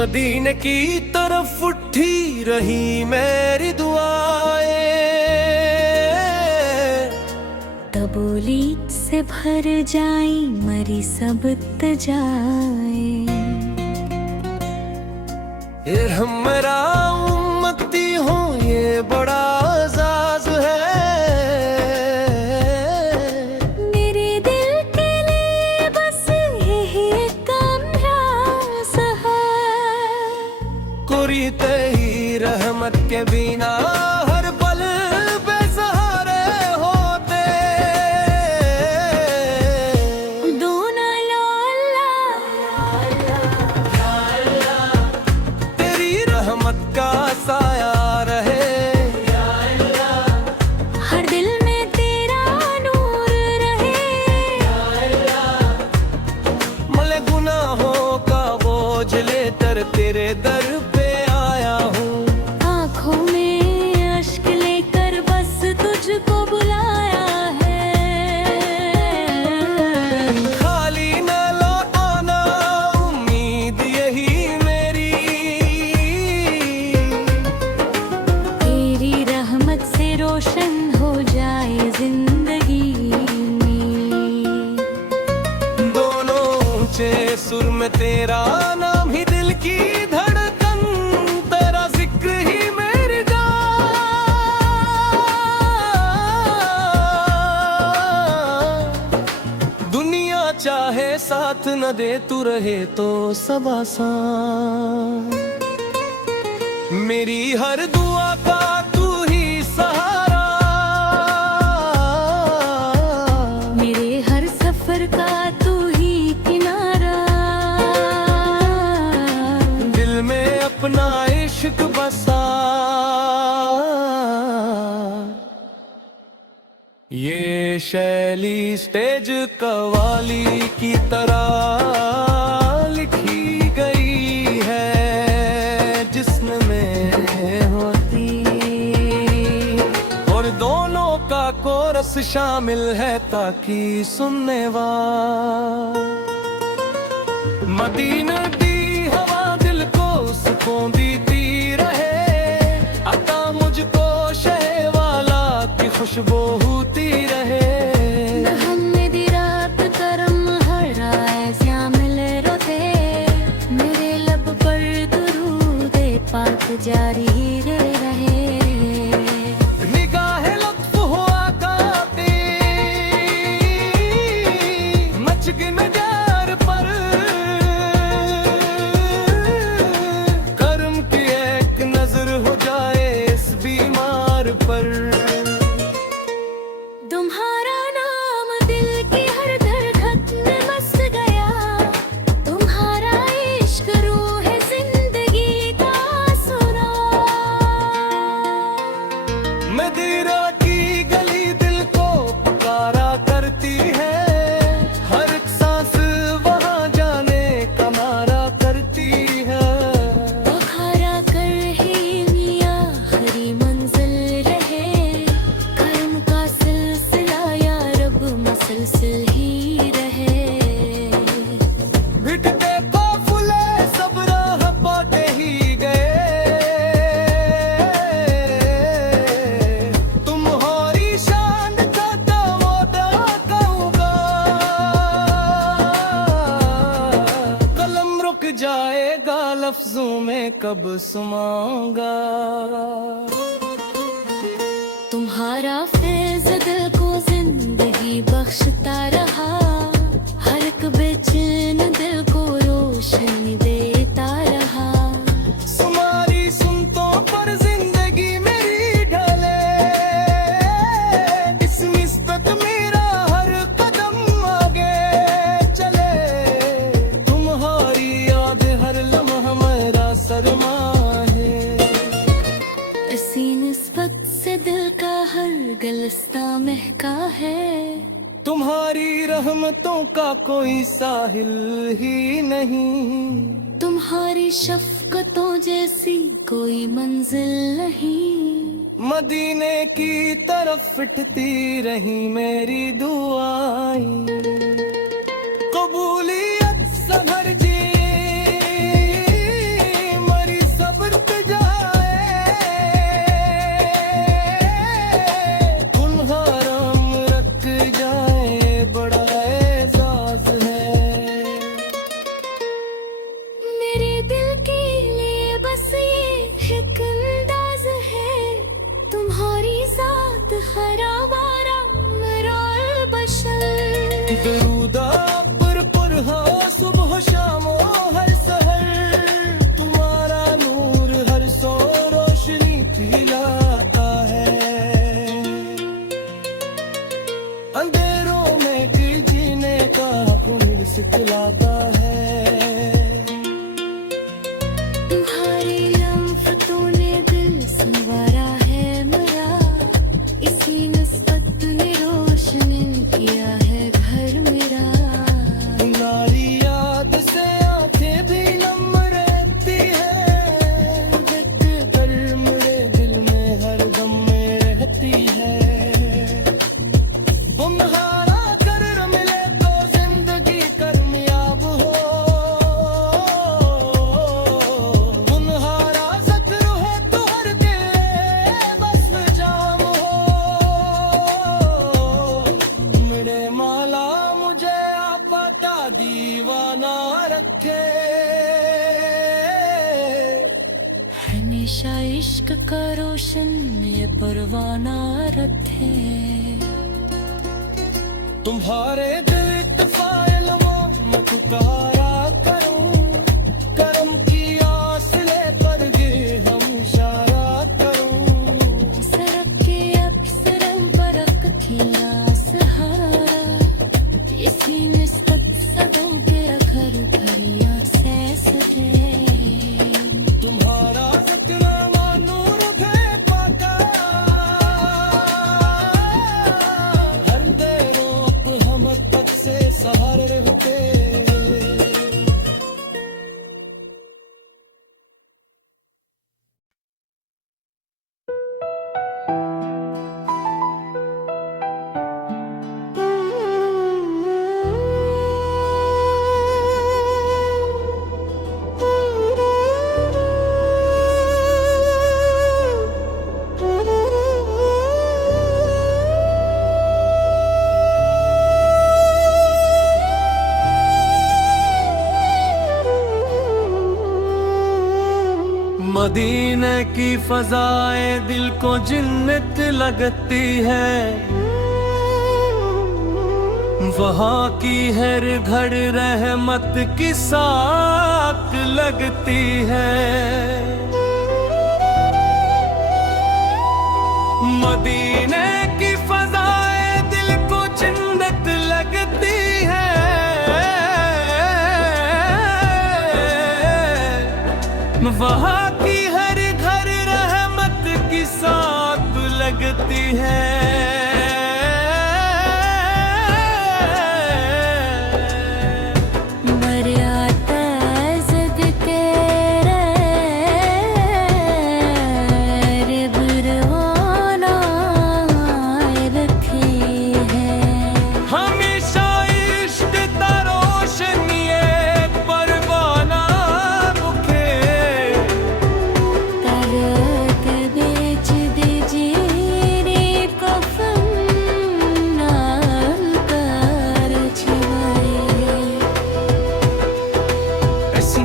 मदीने की तरफ उठी रही मेरी दुआएं, कबूलियत से भर जाई मरी सब तजाए। ये हमरा उम्मती हूँ ये बड़ा एजाज है, मेरे दिल के लिए बस यही एक राज है। कोरी तेरी रहमत के बिना हर पल बेसहारे होते। दोना लो अल्लाह, तेरी रहमत का साया रहे, हर दिल में तेरा नूर रहे। मले गुनाहों का बोझ लेकर तेरे दर पे आया हूँ। आँखों में अश्क लेकर बस तुझको बुलाया है। खाली न लौटाना उम्मीद यही मेरी, तेरी रहमत से रोशन हो जाए जिंदगी में। दोनों ऊंचे सुर में तेरा नाम ही दिल की धड़कन, तेरा जिक्र ही मेरी जान। दुनिया चाहे साथ न दे तू रहे तो सब आसान। मेरी हर दुआ का तू ही सहारा, मेरे हर सफर का तू ही किनारा। दिल में अपना इश्क बसा। ये शैली स्टेज कवाली की तरह लिखी गई है जिस्म में होती, और दोनों का कोरस शामिल है ताकि सुनने वाला। मदीना दी हवा दिल को सुकून देती रहे, अता मुझको शह वाला की खुशबू होती रहे। मोहम्मदी रात करम हर ऐसा मिल रोते, मेरे लब पर दुरूद पाक जारी रहे। निगाह लुत्फ हुआ करती मचक नजार पर, करम की एक नजर हो जाए इस बीमार पर। तुम्हारा नाम दिल की हर धड़कन में बस गया, तुम्हारा इश्क रूह है जिंदगी का सुना। मदीना की गली दिल को पुकारा करती है, हर एक सांस वहाँ जाने का नारा करती है। बुखारा कर ही मियां आखिरी मंजिल रहे, करम का सिलसिला या रब मुसलसल ही रहे। भिटके काफिले सब राह पाते ही गए, तुम्हारी शान का दावा कहूँगा। कलम रुक जाएगा लफ्जों में कब सुनाऊंगा। तुम्हारा फैज़ दिल को जिंदगी बख्शता रहा, हर एक बेचैन दिल को रोशनी देता रहा। तुम्हारी सुनतों पर जिंदगी मेरी ढले, इस निस्बत मेरा हर कदम आगे चले। तुम्हारी याद हर लम्हा मेरा सरमा है। इसी निस्बत से दिल का हर गलस्ता महका है। तुम्हारी रहमतों का कोई साहिल ही नहीं, तुम्हारी शफकतों जैसी कोई मंजिल नहीं। मदीने की तरफ फिटती रही मेरी दुआएं, कबूलियत सभर जी मरी सब्र जाए, गुनहराम रख जाए बड़ा एजाज है। मेरे दिल के लिए बस ये एक अंदाज है, तुम्हारी जात खराबारा मेरा बशर। दरूदा पुर हो सुबह शामो हर सहर, तुम्हारा नूर हर सो रोशनी खिलाता है। अंधेरों में जीने का उम्मीद सिखलाता है। तुम्हारी लम्फतों ने दिल संवारा है मेरा, इसी निस्बत ने रोशनी किया है घर मेरा। तुम्हारी याद से आंखें भी नम रहती है, देख कर मेरे दिल में हर दम में रहती है। तुम्हारा कर मिले तो जिंदगी करमियाब हो, तुम्हारा जिक्र है तो हर दिल बस जाम हो। मेरे माला मुझे आपका दीवाना रखे, हमेशा इश्क का रोशन ये परवाना रखे। तुम्हारे दिल इत्तफाइलमो मैं पुकारा करूं, करम की आस लेकर ये हम इशारा करूं। सरक के अप्सरम परक खिला सहारा, इसी निस्बत सदों के घर भरिया से सके। तुम्हारा जिक्र मानूर है पाका, हर देरों अब हम तक से सहारे रहते। मदीने की फजाएं दिल को जिन्नत लगती है, वहाँ की हर घड़ रहमत की साथ लगती है। मदीने की फजाएं दिल को जिन्नत लगती है, वहाँ की हर घर रहमत की साथ लगती है। हमेशा इश्क दा रोशनी परवाना मुखे,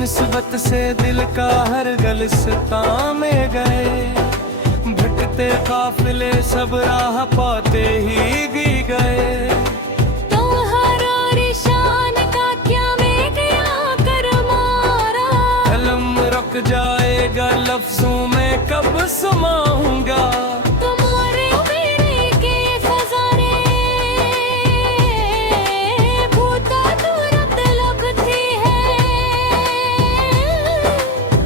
निस्बत से दिल का हर गलिस्ता में गए, भटकते काफिले सब राह पाते ही गए। तुम्हारा रिशान का क्या मैं क्या कर मारा, कलम रुक जाएगा लफ्जों में कब समाऊंगा। तुम्हारे मेरे के फजाने भूता तुरंत लगती है,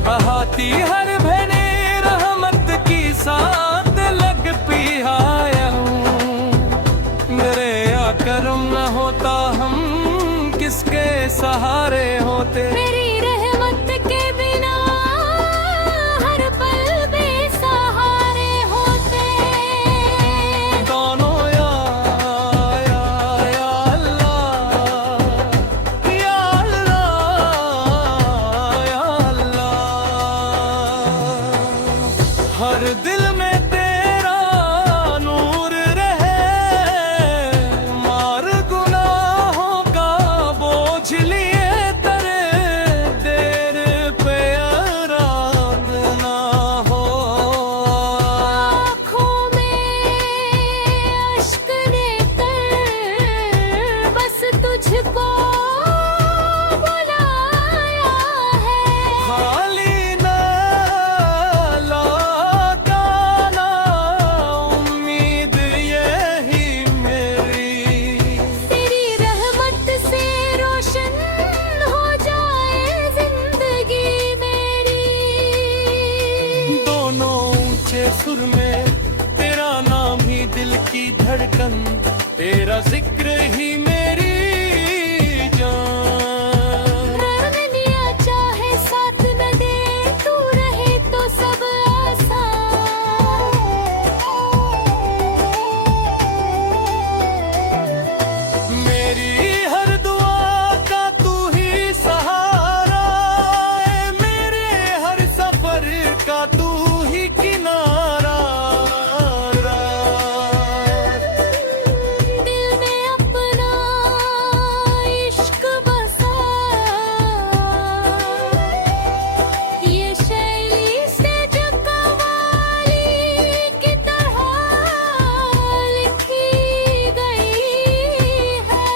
बहाती हर भेने रहमत की सा सहारे होते। मेरी रहमत के बिना हर पल बेसहारे होते। दोनों या अल्लाह, या अल्लाह, या अल्लाह। हर दिल में तेरा नूर रहे, मार गुनाहों का बोझ लिए तेरे, देर पे आराम ना हो। आँखों में अश्क लेकर बस तुझको बुलाया है। खाली ना लौटाना उम्मीद यही मेरी। तेरी रहमत से रोशन हो जाए जिंदगी मेरी। दोनों ऊंचे सुर में तेरा नाम ही दिल की धड़कन, तेरा जिक्र ही मेरी जान। दुनिया चाहे साथ न दे, तू रहे तो सब आसान। मेरी हर दुआ का तू ही सहारा है, मेरे हर सफर का तू ही किनारा। दिल में अपना इश्क बसा, ये शैली से जो कवाली की तरह लिखी गई है।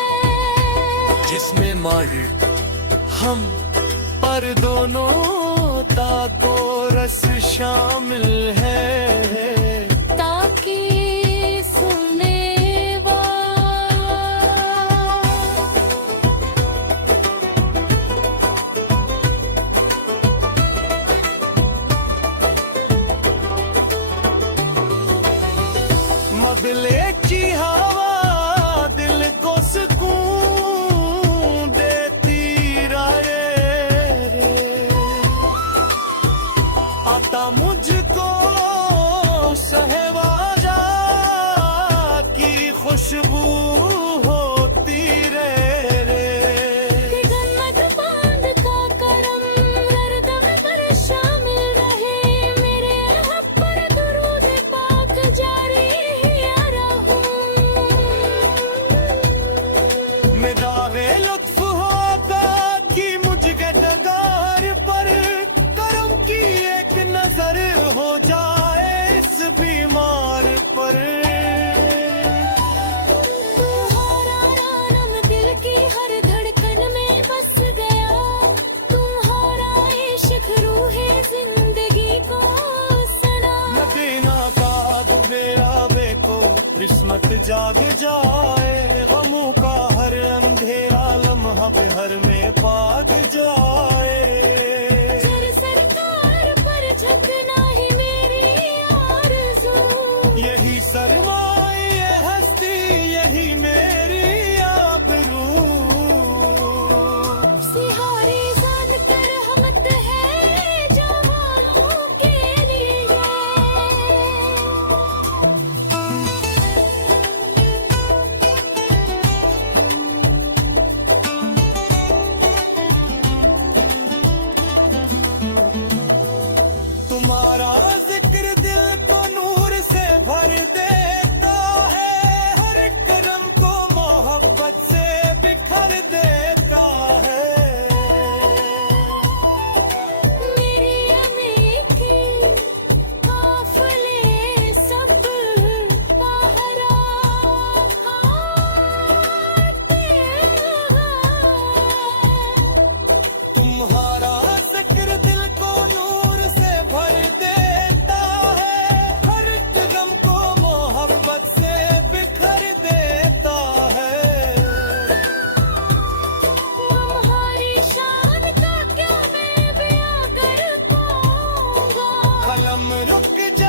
जिसमें माहिर हम पर दोनों ताको रस शामिल है। ताकि सुने मगले की हवा दिल को सुकून देती रहे रे। आता मुझको सहवाजा की खुशबू होती रहे रे। गन्नत बांध का करम हरदम पर शामिल रहे। मेरे हक पर दुरूद पाक जारी या रहूं। मिदावे लुत्फ होता कि मुझ गदगार पर करम की एक नजर हो जाए इस बीमार पर। तुम्हारा नाम दिल की हर धड़कन में बस गया। तुम्हारा इश्क रूहे जिंदगी को सना। मदीना का दुबेरा बेको किस्मत जाग जाए, गमों का हर अंधेरा लम्हा हर में पाग जाए। चल सरकार पर झुकना ही मेरी आरज़ू। यही सरमाए ये हस्ती, यही मेरी आबरू। सिहारी जान कर रहमत है जवानों के लिए। तुम्हारा जिक्र दिल को नूर से भर देता है, हर करम को मोहब्बत से बिखर देता है। मेरी अम्मी के काफिले सब पहरा खाते हैं। तुम्हारा जिक्र दिल को नूर से भर देता है, हर गम को मोहब्बत से बिखर देता है। तुम्हारी शान का क्या मैं बयां कर पाऊंगा। कलम रुक जा